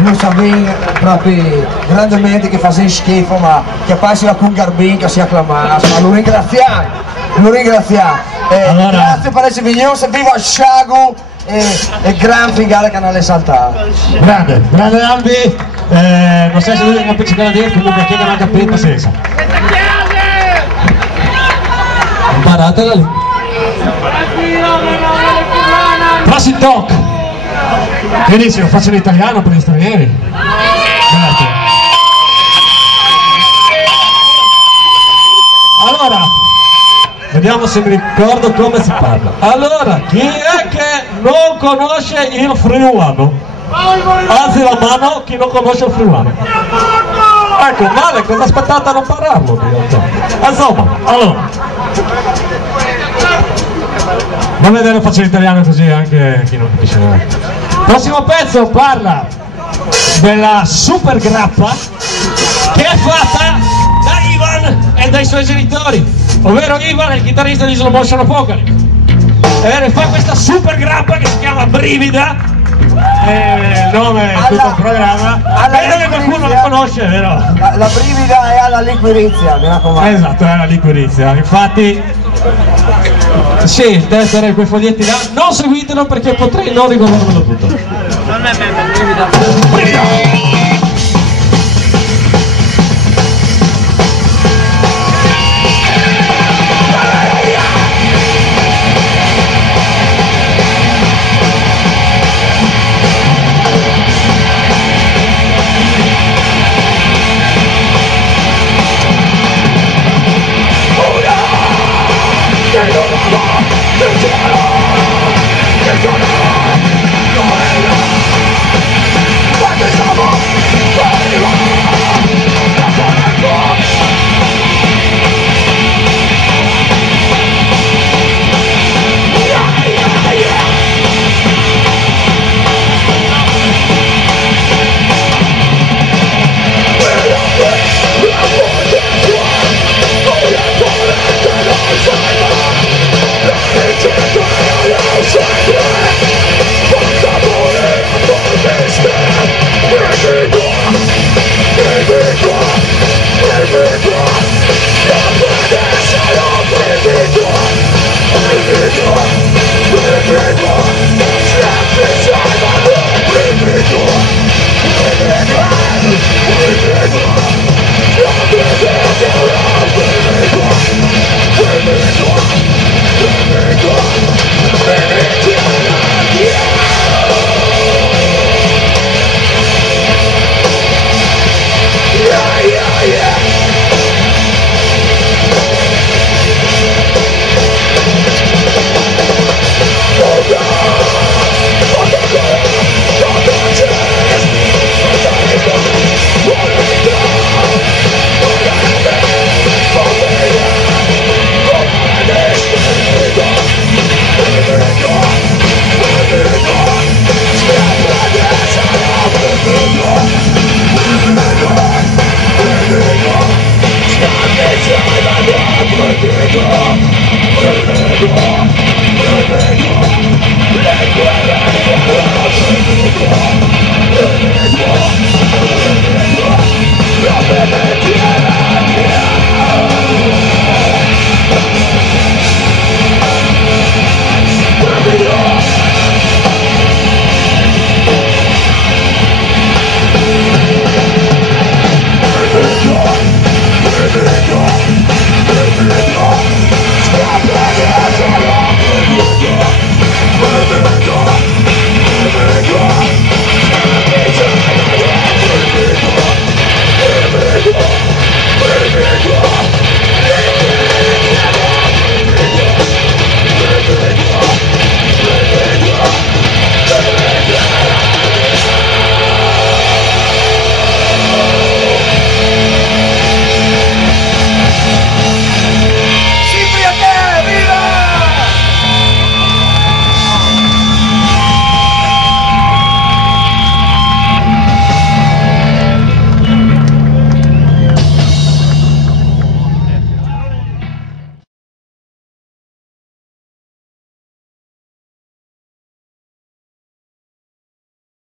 Non sapete proprio grandemente che fa schifo, ma che passi la con Garbin che si acclama, ma lo ringraziamo, Allora. Grazie per essere venuto, viva Sciago e gran figata canale saltato. Grande Albi, non sai se lui non capisce cosa dire, comunque chi non ha capito pazienza. Imparatela lì. Prossimo talk. Benissimo, faccio l'italiano per gli stranieri. Grazie. Allora, vediamo se mi ricordo come si parla. Allora, chi è che non conosce il friulano? Alzi la mano chi non conosce il friulano. Ecco, male, cosa aspettate a non parlarlo? Insomma, allora. Va bene, lo faccio in italiano così anche chi non capisce niente. Prossimo pezzo parla della super grappa che è fatta da Ivan e dai suoi genitori, ovvero Ivan è il chitarrista di Slow Motion Apocalypse e fa questa super grappa che si chiama Brivida, il nome è tutto un programma, vedo che qualcuno lo conosce, vero? La brivida è alla liquirizia, mi raccomando. Esatto, è la liquirizia, infatti sì, deve essere quei foglietti là, non seguitelo perché potrei non ricordarmelo tutto. Non è brivida.